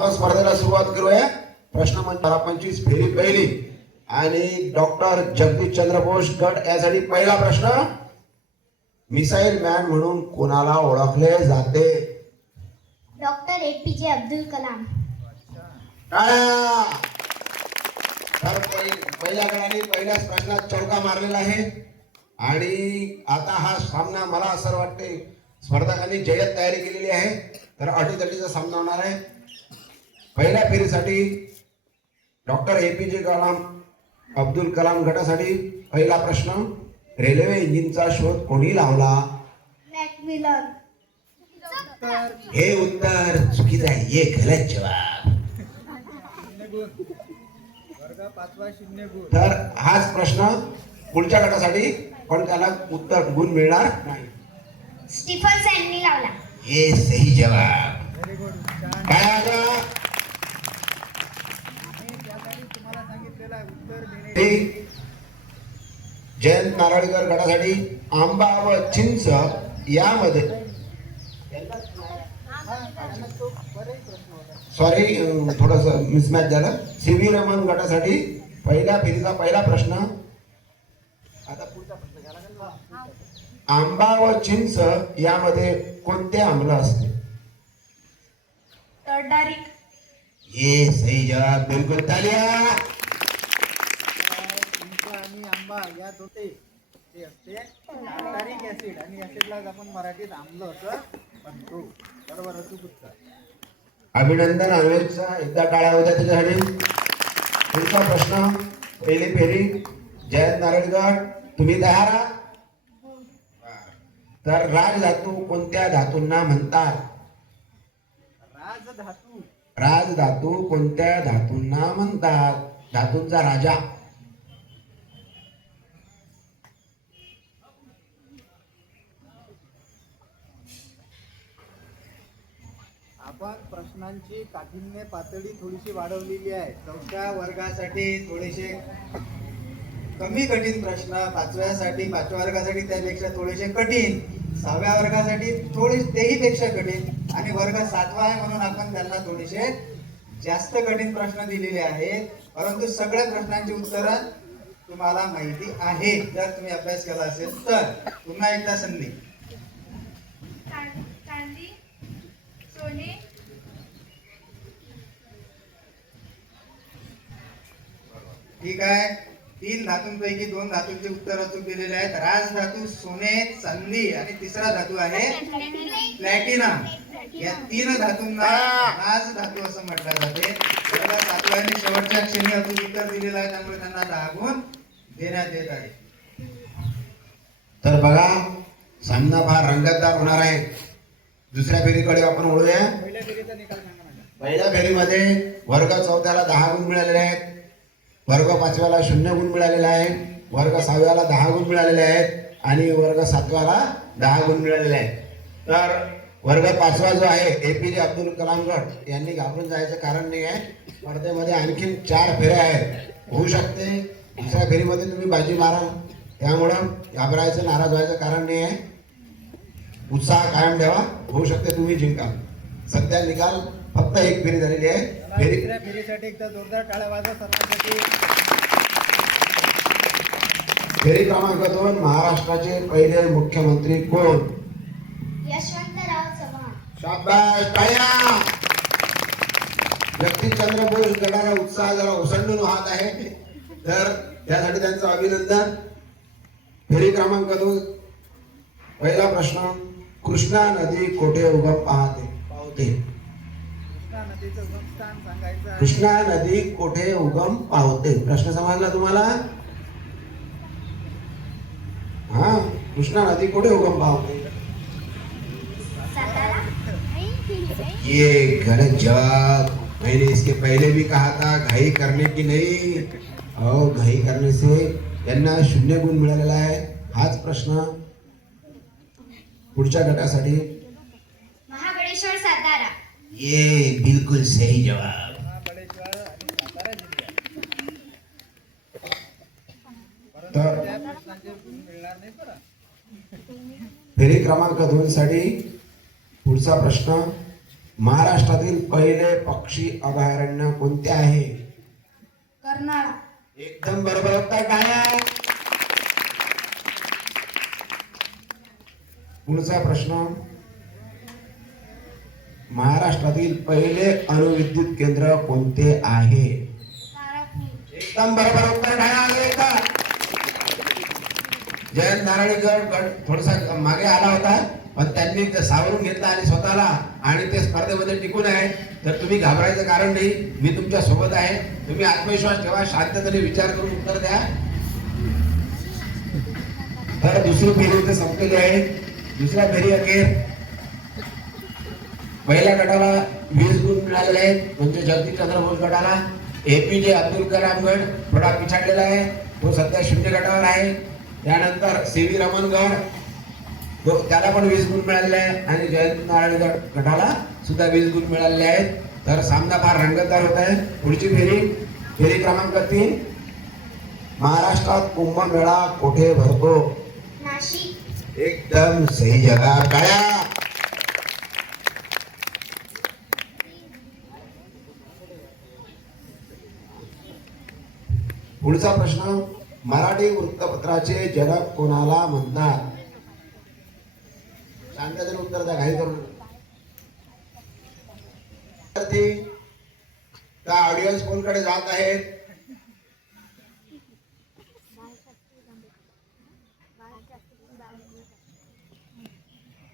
आपण स्पर्धेला सुरुवात करूया. प्रश्न म्हणजे 25 फेरी पहिली आणि डॉक्टर जगदीश चंद्र बोस गट यासाठी पहिला प्रश्न. मिसाईल मॅन म्हणून कोणाला ओळखले जाते? Doctor APJ Abdul Kalam. तर पहिल्या गटाने पहिल्याच प्रश्नात चौका मारलेला आहे आणि आता हा सामना मला असं वाटते स्पर्धकांनी जय्यत तयारी केलेली आहे. तर अटीतटीचा सामना होणार आहे. पहिल्या फेरीसाठी डॉक्टर APJ अब्दुल कलाम गटासाठी पहिला प्रश्न. रेल्वे इंजिनचा शोध कोणी लावला? मॅकमिलन. हे उत्तर चुकीचं आहे. हे गलत जवाब. तर हाच प्रश्न पुढच्या गटासाठी पण त्याला उत्तर गुण मिळणार नाही. स्टीफन यांनी लावला. हे सही जवाब. काय आता जयंत नारळीकर गटासाठी आंबा व चिंच यामध्ये सॉरी थोडस मिसमॅच झालं. CV रमन गटासाठी पहिल्या फेरीचा पहिला प्रश्न. आता पुढचा प्रश्न घ्या. आंबा व चिंच यामध्ये कोणते आम्ल असते? टर्टारिक. ये सही जवाब. बिलकुल तालिया. चिंच आणि आंबा यात होते ते असते टार्टारिक ऍसिड आणि ऍसिडला आपण मराठीत आम्ल असं म्हणतो. बरोबर अचूक उत्तर. अभिनंदन. अन्वेषचा एकदा टाळ्या होत्या त्याच्यासाठी. पुढचा प्रश्न पहिली फेरी जयंत नारळीकर तुम्ही तयार आहात? तर राजधातू कोणत्या धातूंना म्हणतात? राजधातू. राजधातू कोणत्या धातूंना म्हणतात? धातूंचा राजा. आपण प्रश्नांची काठिण्य पातळी थोडीशी वाढवलेली आहे. 4थ्या वर्गासाठी थोडेसे कमी कठीण प्रश्न, 5व्या वर्गासाठी त्यापेक्षा थोडेसे कठीण, 6व्या वर्गासाठी थोडे तेही पेक्षा कठीण आणि वर्ग 7वा आहे म्हणून आपण त्यांना थोडेसे जास्त कठीण प्रश्न दिलेले आहेत. परंतु सगळ्या प्रश्नांची उत्तरं तुम्हाला माहिती आहे जर तुम्ही अभ्यास केला असेल तर. पुन्हा एकदा संधी. चांदी, सोने, ठीक आहे. 3 धातूंपैकी 2 धातूंचे उत्तर अचूक दिलेले आहेत. राजधातू, सोने, चांदी आणि तिसरा धातू आहे प्लॅटिनम. या 3 धातूंना राजधातू असं म्हटलं जाते. वर्ग 7व्याने शेवटच्या क्षणी अचूक उत्तर दिलेलं आहे त्यामुळे त्यांना 10 गुण देण्यात येत आहे. तर बघा सामना फार रंगतदार होणार आहे. दुसऱ्या फेरीकडे आपण वळूया. पहिल्या फेरीचा निकाल सांगा माझा. पहिल्या फेरीमध्ये वर्ग 4थ्याला 10 गुण मिळालेले आहेत. वर्ग 5व्याला 0 गुण मिळालेले आहेत. वर्ग 6व्याला 10 गुण मिळालेले आहेत आणि वर्ग 7व्याला 10 गुण मिळालेले आहेत. तर वर्ग 5वा जो आहे APJ अब्दुल कलाम गट यांनी घाबरून जायचं कारण नाही आहे. स्पर्धेमध्ये आणखीन 4 फेऱ्या आहेत. होऊ शकते दुसऱ्या फेरीमध्ये तुम्ही बाजी मारा. त्यामुळं घाबरायचं नाराज व्हायचं कारण नाही आहे. उत्साह कायम ठेवा. होऊ शकते तुम्ही जिंकाल. सध्या निकाल फक्त एक फेरी झालेली आहे. दुसऱ्या फेरीसाठी एकदा जोरदार टाळ्या वाजवा सर्वांसाठी. फेरी क्रमांक 2 महाराष्ट्राचे पहिले मुख्यमंत्री कोण? यशवंतराव चव्हाण. शाबास टाळ्या. जगदीश चंद्र बोस गटाला उत्साह जरा ओसंडून वाहत आहे तर त्यासाठी त्यांचं अभिनंदन. फेरी क्रमांक 2 पहिला प्रश्न. कृष्णा नदी कोठे उगम पावते? कृष्णा नदीचं उगमस्थान सांगायचं आहे. कृष्णा नदी कोठे उगम पावते? प्रश्न समजला तुम्हाला? हाँ, कृष्णा नदी कोठे उगम पावते? सातारा. ये गलत जवाब. मैंने इसके पहले भी कहा था घाई करने की नहीं. और घाई करने से त्यांना 0 गुण मिळालेला आहे. हाच प्रश्न पुढच्या गटासाठी. महाबळेश्वर, सातारा. ये बिल्कुल सही जवाब. महाबळेश्वर आणि सातारा जिल्ह्यात. तर त्या प्रश्नांचे गुण मिळणार नाही बरं. फेरी क्रमांक 2 साठी पुढचा प्रश्न. महाराष्ट्रातील पहिले पक्षी अभयारण्य कोणते आहे? कर्नाळा. एकदम बरोबर उत्तर टाळ्या. पुढचा प्रश्न, महाराष्ट्रातील पहिले अणुविद्युत केंद्र कोणते आहे? एकदम बरोबर उत्तर टाळ्या. जयंत नारळीकर गट थोडासा मागे आला होता, पण त्यांनी सावरून घेतला आणि स्वतःला, आणि ते स्पर्धेमध्ये टिकून आहे. तर तुम्ही घाबरायचं कारण नाही, मी तुमच्या सोबत आहे. तुम्ही आत्मविश्वास ठेवा, शांततेने विचार करून उत्तर द्या. तर दुसरी फेरी इथे संपलेली आहे. दुसऱ्या फेरी अखेर पहिल्या गटाला 20 गुण मिळालेले आहेत, म्हणजे जगदीशचंद्र बोस गटाला. APJ अब्दुल कलाम गट थोडा पिछाडलेला आहे, तो सध्या 0 गटावर आहे. त्यानंतर CV रमन गट, त्याला पण 20 गुण मिळालेले आहे, आणि जयंत नारळी गटाला सुद्धा 20 गुण मिळालेले आहेत. तर सामना फार रंगतदार होत आहे. पुढची फेरी, फेरी क्रमांक 3. महाराष्ट्रात कुंभमेळा कुठे भरतो? नाशिक. एकदम सही जवाब. टाळ्या. पुढचा प्रश्न, मराठी वृत्तपत्राचे जनक कोणाला म्हणतात? शांततेने उत्तर द्या, घाई करून. त्या ऑडियन्स पोलकडे जात आहेत.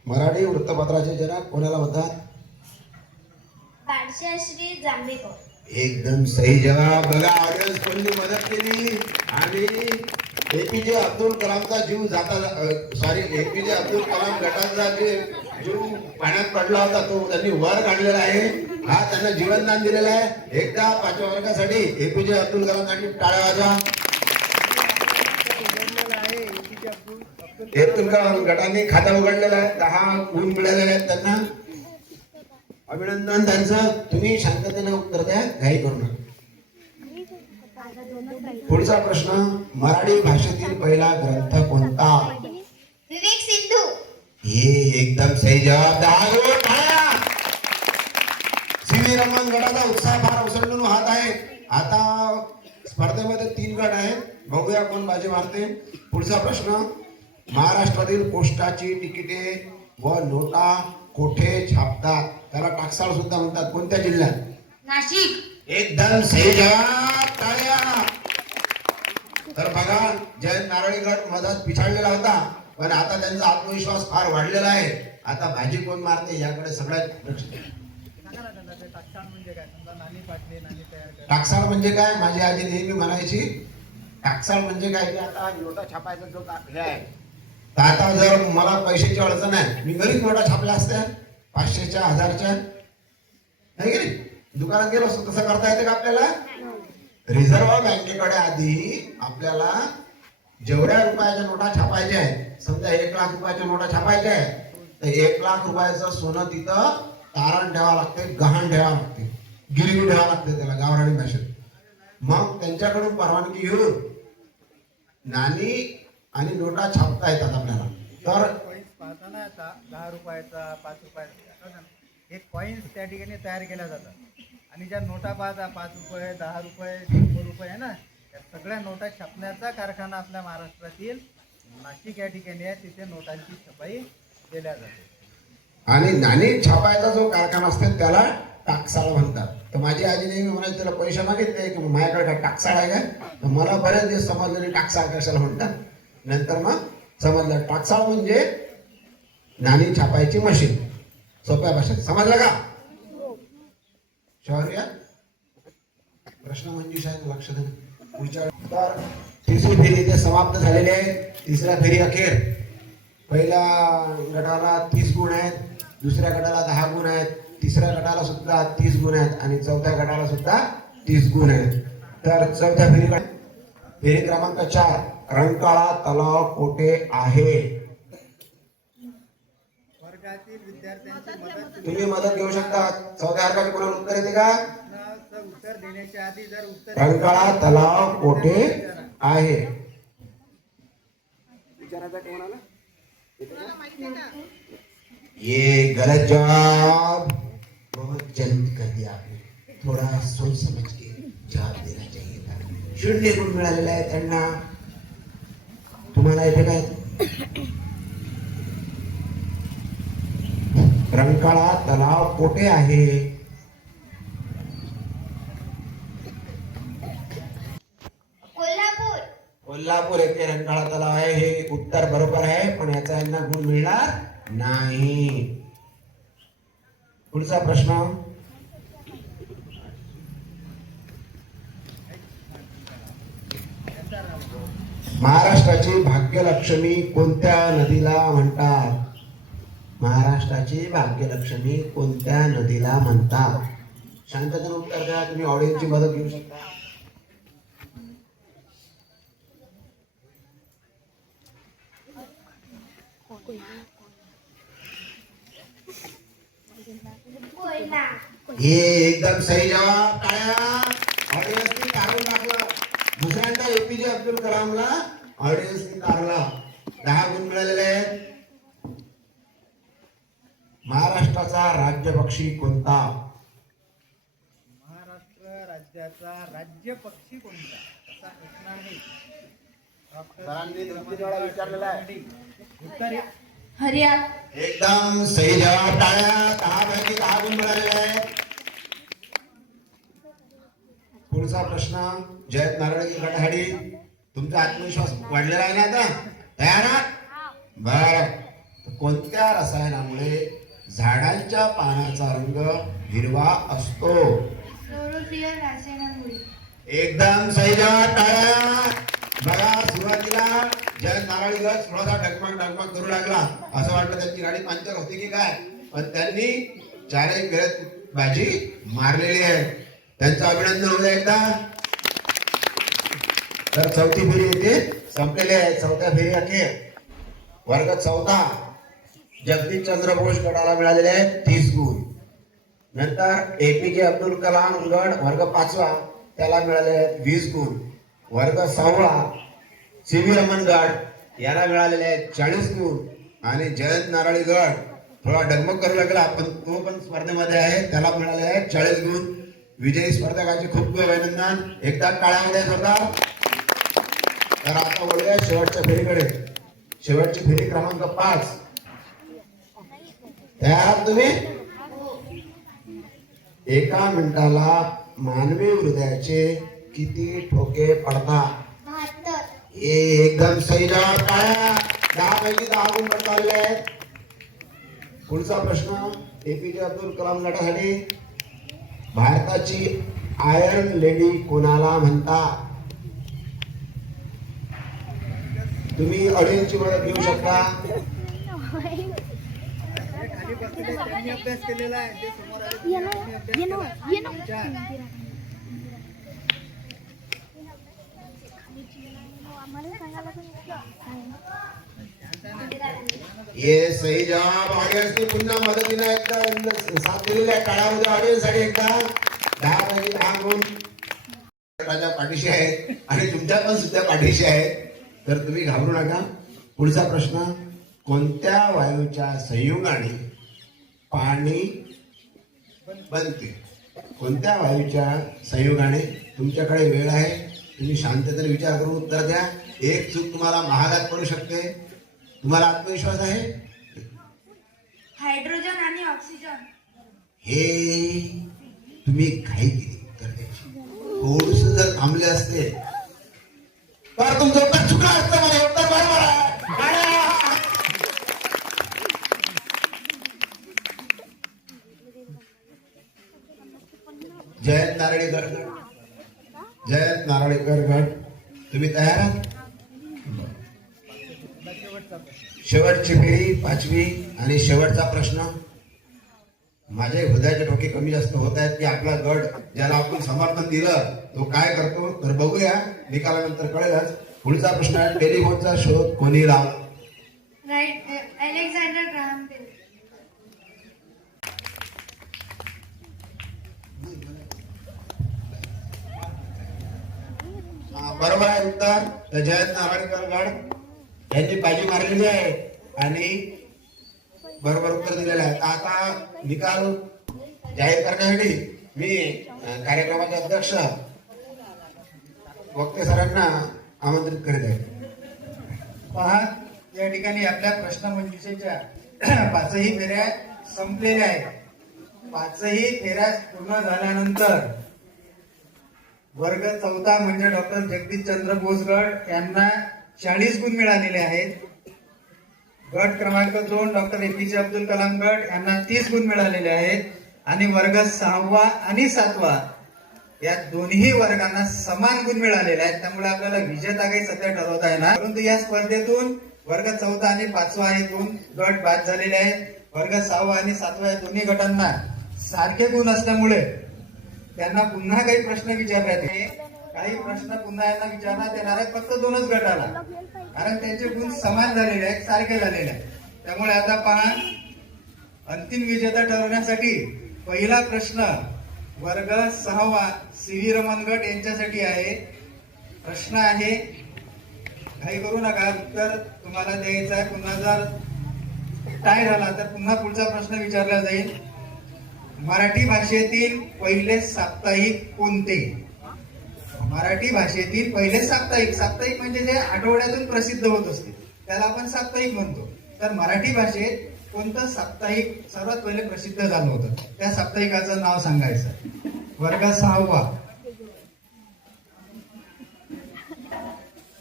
मराठी वृत्तपत्राचे जनक कोणाला म्हणतात? बाळशास्त्री जांभेकर. एकदम सही जवाब. बघा, ऑडियन्स पोलनी मदत केली, आणि APJ अब्दुल कलामचा जीव जाता, सॉरी, APJ अब्दुल कलाम गटाचा जीव पाण्यात पडला होता, तो त्यांनी वर काढलेला आहे. हा त्यांना जीवनदान दिलेला आहे. एकदा 5व्या वर्गासाठी APJ अब्दुल कलामसाठी टाळ्या वाजवा. अब्दुल कलाम गटाने खाता उघडलेला आहे, 10 गुण मिळालेले आहेत त्यांना. अभिनंदन त्यांचं. तुम्ही शांततेने उत्तर द्या, घाई करू नका. पुढचा प्रश्न, मराठी भाषेतील पहिला ग्रंथ कोणता? विवेक सिंधू. हे एकदम सही जवाब. 10 गुण. टाळ्या. CV रमन गटाचा उत्साह फार ओसंडून वाहत आहे. आता स्पर्धेमध्ये 3 गट आहेत, बघूया कोण बाजी मारते. पुढचा प्रश्न, महाराष्ट्रातील पोस्टाची तिकिटे व नोटा कोठे छापतात? त्याला टाकसाळ सुद्धा म्हणतात. कोणत्या जिल्ह्यात? नाशिक. एकदम सही जवाब. टाळ्या. तर बघा, जयंत नारळी गट मधात पिछाडलेला होता, पण आता त्यांचा आत्मविश्वास फार वाढलेला आहे. आता भाजी कोण मारते याकडे सगळ्यात लक्ष द्या. टाकसाळ म्हणजे काय? माझी आजी नेहमी म्हणायची, टाकसाळ म्हणजे काय की आता नोटा छापायचा जो हे आहे. तर आता जर मला पैशाची अडचण आहे, मी घरीच नोटा छापल्या असत्या 500च्या 1000च्या, नाही की नाही? दुकानात गेलो असतो. तसं करता येते का आपल्याला? रिझर्व्ह बँकेकडे आधी आपल्याला जेवढ्या रुपयाच्या नोटा छापायच्या आहेत, समजा 1 लाख रुपयाच्या नोटा छापायच्या आहेत, तर 1 लाख रुपयाचं सोनं तिथं तारण ठेवावं लागते, गहाण ठेवावं लागते, गिरवी ठेवावं लागते त्याला गावरानी भाषेत. मग त्यांच्याकडून परवानगी घेऊन नाणी आणि नोटा छापता येतात आपल्याला. तर पाहताना आता 10 रुपयाचा 5 रुपयाचा हे कॉईन्स त्या ठिकाणी तयार केल्या जातात, आणि ज्या नोटा पाहता 5 रुपये 10 रुपये 100 रुपये आहे ना, त्या सगळ्या नोटा छापण्याचा कारखाना आपल्या महाराष्ट्रातील नाशिक या ठिकाणी आहे. तिथे नोटांची छपाई केल्या जाते. आणि नाणी छापायचा जो कारखाना असतो त्याला टाकसाळ म्हणतात. तर माझी आजी नेहमी म्हणायची, त्याला पैसे मागितले की माझ्याकडे काय टाकसाळ आहे का? तर मला बरेच दिवस समजलं नाही टाकसाळ कशाला म्हणतात. नंतर मग समजलं, टाकसाळ म्हणजे नाणी छापायची मशीन. सोप्या भाषेत समजलं का? शौर्य, प्रश्न मंजुषा आहे, लक्ष द्या. पुढच्या तर तिसरी फेरी इथे समाप्त झालेली आहे. तिसऱ्या फेरी अखेर पहिल्या गटाला 30 गुण आहेत, दुसऱ्या गटाला 10 गुण आहेत, तिसऱ्या गटाला सुद्धा 30 गुण आहेत, आणि चौथ्या गटाला सुद्धा 30 गुण आहेत. तर चौथ्या फेरी क्रमांक 4, रंकाळा तलाव कोठे आहे? वर्गातील विद्यार्थ्यांची मदत तुम्ही मदत घेऊ शकता. चौथ्या वर्गाचे कोणाला उत्तर येते का? उत्तर देण्याच्या आधी जर उत्तर रंकाळा तलाव कोठे आहे? विचारायचा कोणाला? ये गलत जवाब. बहुत जल्द कर दिया आपने, थोड़ा सोच समझ के जवाब देना चाहिए था. 0 गुण मिळालेले आहे त्यांना. तुम्हाला येते काय? रंकाळा तलाव कोठे आहे? कोल्हापूर. कोल्हापूर येथे रंकाळा तलाव आहे. हे उत्तर बरोबर आहे, पण याचा यांना गुण मिळणार नाही. पुढचा प्रश्न. महाराष्ट्राची भाग्यलक्ष्मी कोणत्या नदीला म्हणतात? महाराष्ट्राची भाग्यलक्ष्मी कोणत्या नदीला म्हणतात? शांततेने उत्तर द्या. तुम्ही ऑडियन्सची मदत घेऊ शकता. कोयना. हे एकदम सही जवाब. टाळ्या. ऑडियन्सनी काढून टाकलं. दुसऱ्यांदा एपीजे अब्दुल कलामला ऑडियन्सनी काढला. 10 गुण मिळालेले आहेत. महाराष्ट्राचा राज्य पक्षी कोणता? महाराष्ट्र राज्याचा राज्य पक्षी कोणता असा प्रश्न आहे. सरांनी 2-3 वेळा विचारलेला आहे. उत्तर हरियाणा. एकदम सही जवाब. टाळ्या. 10 पैकी 10 गुण मिळालेले आहेत. पुढचा प्रश्न. जयंत नारळी गटाहाडी. तुमचा आत्मविश्वास वाढलेला आहे ना आता? तयार आहात? बर. कोणत्या रसायनामुळे झाडांच्या पानाचा रंग हिरवा असतो? क्लोरोफिल रसायनामुळे. एकदम सही जवाब. टाळ्या. बघा, सुरुवातीला जयंत नारळीगड थोडासा डगमग करू लागला. असं वाटलं त्यांची गाडी पंक्चर होती की काय, पण त्यांनी 4 फेऱ्यात बाजी मारलेली आहे. त्यांचं अभिनंदन होतं एकदा. तर 4थी फेरी येथे संपलेली आहे. 4थ्या फेरी अखेर वर्ग 4था जगदीश चंद्र बोस गटाला मिळालेले आहेत 30 गुण. नंतर एपीजे अब्दुल कलाम गट वर्ग 5वा त्याला मिळालेले आहेत 20 गुण. वर्ग 6वा सीव्ही रमन गट याला मिळालेले आहेत 40 गुण. आणि जयंत नारळी गट थोडा डगमग करू लागला, पण तो पण स्पर्धेमध्ये आहे, त्याला मिळाले आहेत 40 गुण. विजयी स्पर्धकाचे खूप खूप अभिनंदन. एकदा टाळ्या होता. तर आता बोलूया शेवटच्या फेरीकडे. शेवटची फेरी क्रमांक 5. तयार आहात तुम्ही? एका मिनिटाला मानवी हृदयाचे किती ठोके पडतात? 72. एकदम सही जवाब. टाळ्या. 10 पैकी 10 गुण पडताले आहेत. पुढचा प्रश्न एपीजे अब्दुल कलाम गटासाठी. भारताची आयर्न लेडी कोणाला म्हणतात? तुम्ही ऑडियन्सची मदत घेऊ शकता. खाली बसलेले त्यांनी अभ्यास केलेला आहे. जे समोर आले त्यांनी अभ्यास केला. विचार. ये सही जवाब. ऑडियन्सनी पुन्हा मदतीने एकदा साथ दिलेली आहे. टाळ्यामध्ये ऑडियन्ससाठी एकदा. 10 पैकी 10 गुण राजा पाठीशी आहेत आणि तुमच्या पण सुद्धा पाठीशी आहेत. तर तुम्ही घाबरू नका. पुढचा प्रश्न. कोणत्या वायूच्या संयोगाने पाणी बनते? कोणत्या वायूच्या संयोगाने? तुमच्याकडे वेळ आहे, तुम्ही शांततेने विचार करून उत्तर द्या. एक चूक तुम्हाला महागात पडू शकते. तुम्हाला आत्मविश्वास आहे? हायड्रोजन आणि ऑक्सिजन. हे तुम्ही घाई केली उत्तर द्यायची. थोडस जर थांबले असते तर तुमचं उत्तर चुकलं असतं. माझे उत्तर बरोबर आहे. जयंत नारळीकर गट. जयंत नारळीकर गट तुम्ही तयार आहात? शेवटची फेरी 5वी आणि शेवटचा प्रश्न. माझे हृदयाचे ठोके कमी जास्त होत आहेत की आपला गट ज्याला आपण समर्थन दिलं तो काय करतो, तर बघूया. निकालानंतर कळेलच. पुढचा प्रश्न आहे. टेलिफोनचा शोध कोणी लावला? राईट. Alexander Graham Bell. बरोबर आहे उत्तर. तर जयंत नारळीकर गट यांनी बाजी मारलेली आहे आणि बरोबर उत्तर दिलेलं आहे. आता निकाल जाहीर करण्यासाठी मी कार्यक्रमाचे अध्यक्ष वक्ते सरांना आमंत्रित करीत आहे. पहा, या ठिकाणी आपल्या प्रश्नमंजुषेच्या पाचही फेऱ्या संपलेल्या आहेत. पाचही फेऱ्या पूर्ण झाल्यानंतर वर्ग चौथा म्हणजे डॉक्टर जगदीशचंद्र बोसगड यांना 40 गुण मिळालेले आहेत. गट क्रमांक 2 डॉक्टर एपीजे अब्दुल कलाम गट यांना 30 गुण मिळालेले आहेत. आणि वर्ग 6वा आणि 7वा या दोन्ही वर्गांना समान गुण मिळालेले आहेत. त्यामुळे आपल्याला विजेता काही सध्या ठरवता येणार, परंतु या स्पर्धेतून वर्ग 4 आणि 5वा हे 2 गट बाद झालेले आहेत. वर्ग 6वा आणि 7वा या दोन्ही गटांना सारखे गुण असल्यामुळे त्यांना पुन्हा काही प्रश्न विचारण्यात येईल. काही प्रश्न पुन्हा यांना विचारण्यात येणार आहेत फक्त 2च गटाला, कारण त्यांचे गुण समान झालेले आहेत, सारखे झालेले आहेत. त्यामुळे आता पहा, अंतिम विजेता ठरवण्यासाठी पहिला प्रश्न वर्ग 6वा सीव्ही रमन गट यांच्यासाठी आहे. प्रश्न आहे, काही करू नका, उत्तर तुम्हाला द्यायचं आहे. पुन्हा जर टाय झाला तर पुन्हा पुढचा प्रश्न विचारला जाईल. मराठी भाषेतील पहिले साप्ताहिक कोणते? मराठी भाषेतील पहिले साप्ताहिक, साप्ताहिक म्हणजे जे आठवड्यातून प्रसिद्ध होत असते त्याला आपण साप्ताहिक म्हणतो. तर मराठी भाषेत कोणतं साप्ताहिक सर्वात पहिले प्रसिद्ध झालं होतं, त्या साप्ताहिकाचं नाव सांगायचं. वर्ग 6वा.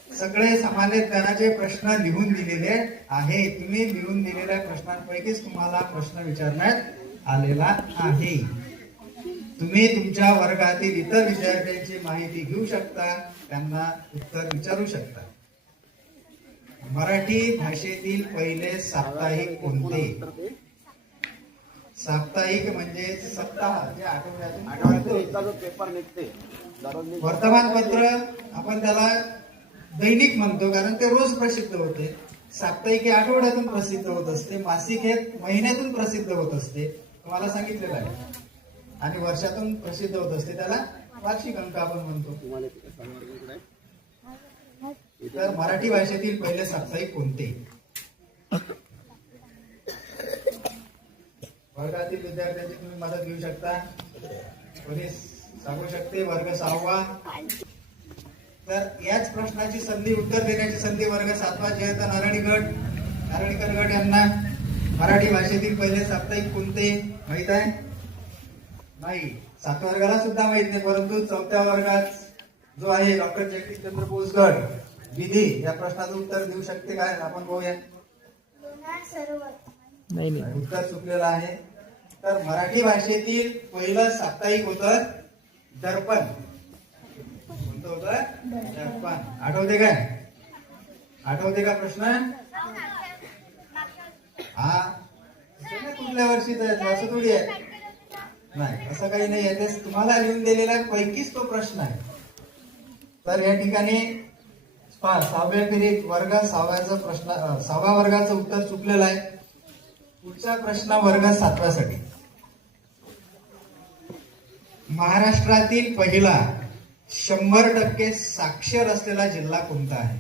सगळे सामान्य ज्ञानाचे प्रश्न लिहून दिलेले आहे. तुम्ही लिहून दिलेल्या प्रश्नांपैकीच तुम्हाला प्रश्न विचारण्यात आलेला आहे. तुम्ही तुमच्या वर्गातील इतर विद्यार्थ्यांची माहिती घेऊ शकता, त्यांना उत्तर विचारू शकता. मराठी भाषेतील पहिले साप्ताहिक कोणते? साप्ताहिक म्हणजे सप्ताह, जे आठवड्यातून पेपर निघते. वर्तमानपत्र आपण त्याला दैनिक म्हणतो, कारण ते रोज प्रसिद्ध होते. साप्ताहिक हे आठवड्यातून प्रसिद्ध होत असते. मासिक हे महिन्यातून प्रसिद्ध होत असते, तुम्हाला सांगितलेलं आहे. आणि वर्षातून प्रसिद्ध होत असते, त्याला वार्षिक अंक आपण म्हणतो. तर मराठी भाषेतील पहिले साप्ताहिक कोणते? वर्गातील विद्यार्थ्यांची तुम्ही मदत घेऊ शकता, कोणी सांगू शकते. वर्ग 6वा. तर याच प्रश्नाची संधी, उत्तर देण्याची संधी वर्ग 7वा जयंत नारळीकर गट यांना. मराठी भाषेतील पहिले साप्ताहिक कोणते माहित आहे? नाही. 7व्या वर्गाला सुद्धा माहित नाही, परंतु 4थ्या वर्गात जो आहे डॉक्टर जगदीशचंद्र बोस गट विधी या प्रश्नाचं उत्तर देऊ शकते काय? आपण बघूया. उत्तर चुकलेलं आहे. तर मराठी भाषेतील पहिलं साप्ताहिक होतं दर्पण. कोणतं होतं? दर्पण. आठवते काय? आठवते का प्रश्न? हा, कुठल्या वर्षीचा आहे असं थोडी आहे. नाही, असं काही नाही आहे. ते तुम्हाला लिहून दिलेल्या पैकीच तो प्रश्न आहे. तर या ठिकाणी 6व्या फेरीत वर्ग 6व्याचं प्रश्न 6व्या वर्गाचं उत्तर चुकलेलं आहे. पुढचा प्रश्न वर्ग 7व्यासाठी. महाराष्ट्रातील पहिला 100% साक्षर असलेला जिल्हा कोणता आहे?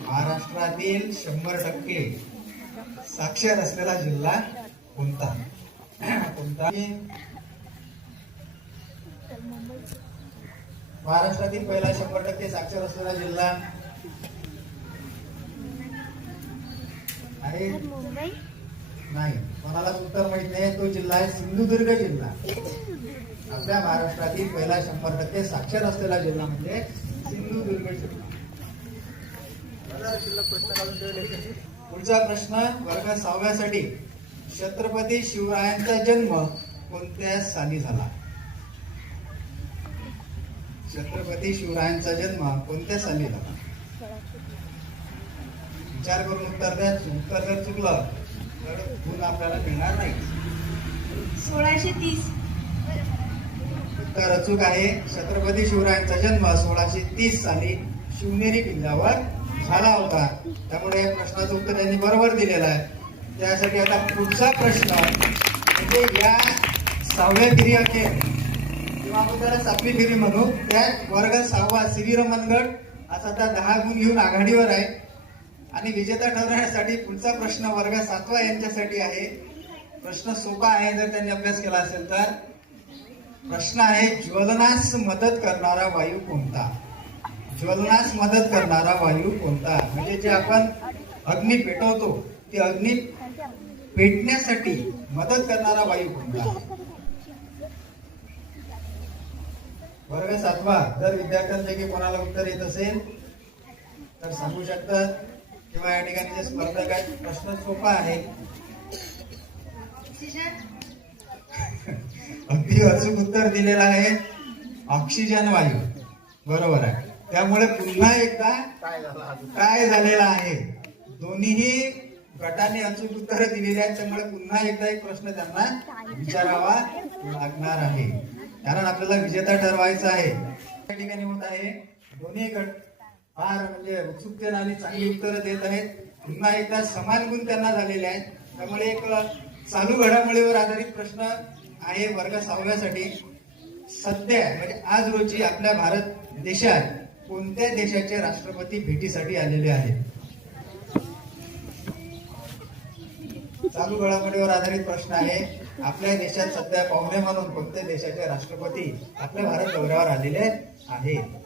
महाराष्ट्रातील 100% साक्षर असलेला जिल्हा कोणता? कोणता? महाराष्ट्रातील पहिला 100% साक्षर असलेला जिल्हा आहे? नाही, कोणालाच उत्तर माहित नाही. तो जिल्हा आहे सिंधुदुर्ग जिल्हा. आपल्या महाराष्ट्रातील पहिला 100% साक्षर असलेला जिल्हा म्हणजे सिंधुदुर्ग जिल्हा. पुढचा प्रश्न वर्ग 6व्यासाठी. छत्रपती शिवरायांचा जन्म कोणत्या साली झाला? छत्रपती शिवरायांचा जन्म कोणत्या साली झाला? विचार करून उत्तर द्या. उत्तर जर चुकलं तर गुण आपल्याला मिळणार नाही. 1630. उत्तर अचूक आहे. छत्रपती शिवरायांचा जन्म 1630 साली शिवनेरी किल्ल्यावर झाला होता. त्यामुळे या प्रश्नाचं उत्तर त्यांनी बरोबर दिलेलं आहे. त्यासाठी आता पुढचा प्रश्न म्हणजे या 6व्या फेरी अखेर किंवा आपण त्याला 7वी फेरी म्हणू, त्या वर्ग 6वा सीव्ही रमन गट आज आता 10 गुण घेऊन आघाडीवर आहे. आणि विजेता ठरवण्यासाठी पुढचा प्रश्न वर्ग 7वा यांच्यासाठी आहे. प्रश्न सोपा आहे जर त्यांनी अभ्यास केला असेल तर. प्रश्न आहे, ज्वलनास मदत करणारा वायू कोणता? ज्वलनास मदत करणारा वायू कोणता? म्हणजे जे आपण अग्नी पेटवतो ते अग्नी पेटण्यासाठी मदत करणारा वायू कोणता? वर्ग 7वा जर विद्यार्थ्यांपैकी कोणाला उत्तर येत असेल तर सांगू शकतात, किंवा या ठिकाणी जे स्पर्धक आहेत, प्रश्न सोपा आहे. ऑक्सिजन. अगदी अचूक उत्तर दिलेलं आहे, ऑक्सिजन वायू. बरोबर आहे. त्यामुळे पुन्हा एकदा काय झालेलं आहे, दोन्हीही गटाने अचूक उत्तर दिलेली आहेत. त्यामुळे पुन्हा एकदा एक प्रश्न त्यांना विचारावा लागणार आहे, कारण आपल्याला विजेता ठरवायचा आहे. या ठिकाणी होत आहे, दोन्ही गट फार म्हणजे उत्सुकतेने आणि चांगली उत्तरं देत आहेत. पुन्हा एकदा समान गुण त्यांना झालेले आहेत. त्यामुळे एक चालू घडामोडीवर आधारित प्रश्न आहे वर्ग 6व्यासाठी. सध्या म्हणजे आज रोजी आपल्या भारत देशात कोणत्या देशाचे राष्ट्रपती भेटीसाठी आलेले आहेत? चालू घडामोडीवर आधारित प्रश्न आहे. आपल्या देशात सध्या पाहुणे म्हणून कोणत्या देशाचे राष्ट्रपती आपल्या भारत दौऱ्यावर आलेले आहेत?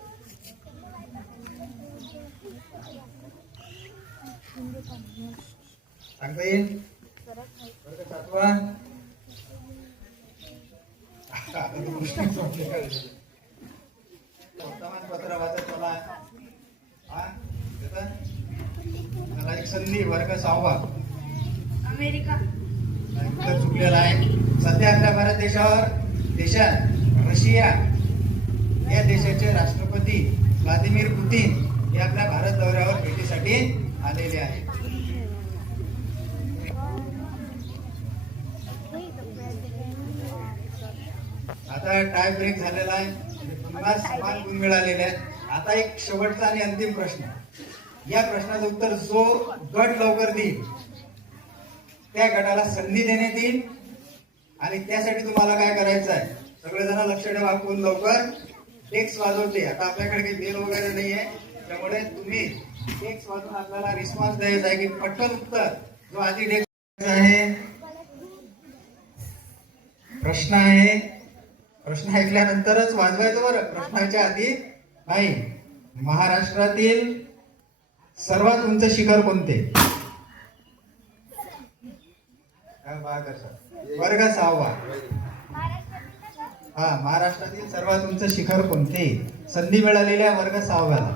सांगता येईल? वर्ग 7वा. वर्तमानपत्र वाचत मला मला एक संधी. वर्ग 6वा. अमेरिका. उत्तर चुकलेलं आहे. सध्या आपल्या भारत देशात रशिया या देशाचे राष्ट्रपती व्लादिमीर पुतीन हे आपल्या भारत दौऱ्यावर भेटीसाठी आलेले आहेत. आता टाय ब्रेक झालेला आहे, पुन्हा समान गुण मिळालेले आहेत. आता एक शेवटचा आणि अंतिम प्रश्न. या प्रश्नाचं उत्तर जो गट लवकर देईल त्या गटाला संधी देण्यात येईल. आणि त्यासाठी तुम्हाला काय करायचं आहे, सगळेजण लक्ष ठेवा, कोण लवकर टेक्स वाजवते. आता आपल्याकडे काही बेल वगैरे नाहीये, त्यामुळे तुम्ही टेक्स वाजवून आपल्याला रिस्पॉन्स द्यायचा आहे की पटकन उत्तर जो आधी टेक्स आहे. प्रश्न आहे, प्रश्न ऐकल्यानंतरच वाजवायचं बरं, प्रश्नाच्या आधी नाही. महाराष्ट्रातील सर्वात उंच शिखर कोणते? वर्ग 6वा. हा, महाराष्ट्रातील सर्वात उंच शिखर कोणते? संधी मिळालेल्या वर्ग 6व्याला.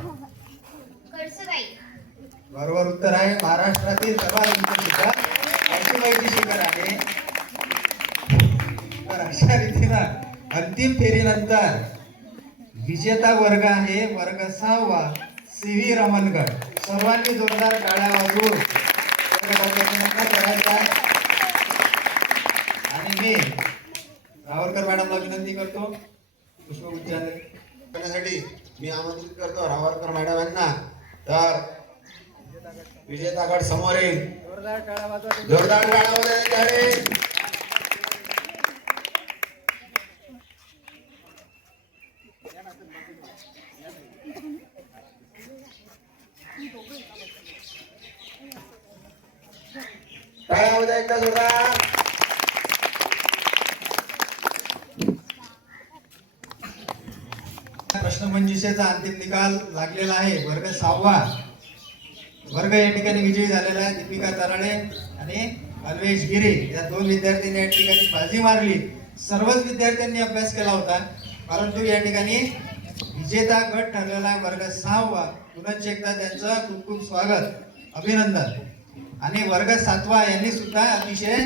बरोबर उत्तर आहे, महाराष्ट्रातील सर्वात उंच शिखर कळसुबाईचे शिखर आहे. तर अशा रीतीनं अंतिम फेरीनंतर विजेता वर्ग आहे वर्ग 6वा CV रमणगड. सर्वांनी जोरदार टाळ्या वाजवून करायचा. आणि मी रावरकर मॅडमला विनंती करतो पुष्पगुच्छ करण्यासाठी मी आमंत्रित करतो रावरकर मॅडम यांना. तर विजेता गट समोर येईल. जोरदार टाळ्या वाजवा. जोरदार टाळ्या वाजवा. टाळ्या वाजवा एकदा जोरदार. प्रश्नमंजुषेचा अंतिम निकाल लागलेला आहे. वर्ग 6वा वर्ग या ठिकाणी विजयी झालेला आहे. दीपिका तराळे आणि अन्वेष गिरे या दोन विद्यार्थ्यांनी या ठिकाणी बाजी मारली. सर्वच विद्यार्थ्यांनी अभ्यास केला होता, परंतु या ठिकाणी विजेता गट ठरलेला आहे वर्ग 6वा. पुन्हा एकदा त्यांचं खूप खूप स्वागत, अभिनंदन. आणि वर्ग 7वा यांनी सुद्धा अतिशय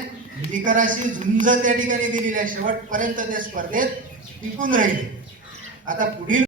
निकराशी झुंज त्या ठिकाणी दिलेली आहे. शेवटपर्यंत त्या स्पर्धेत टिकून राहिले. आता पुढील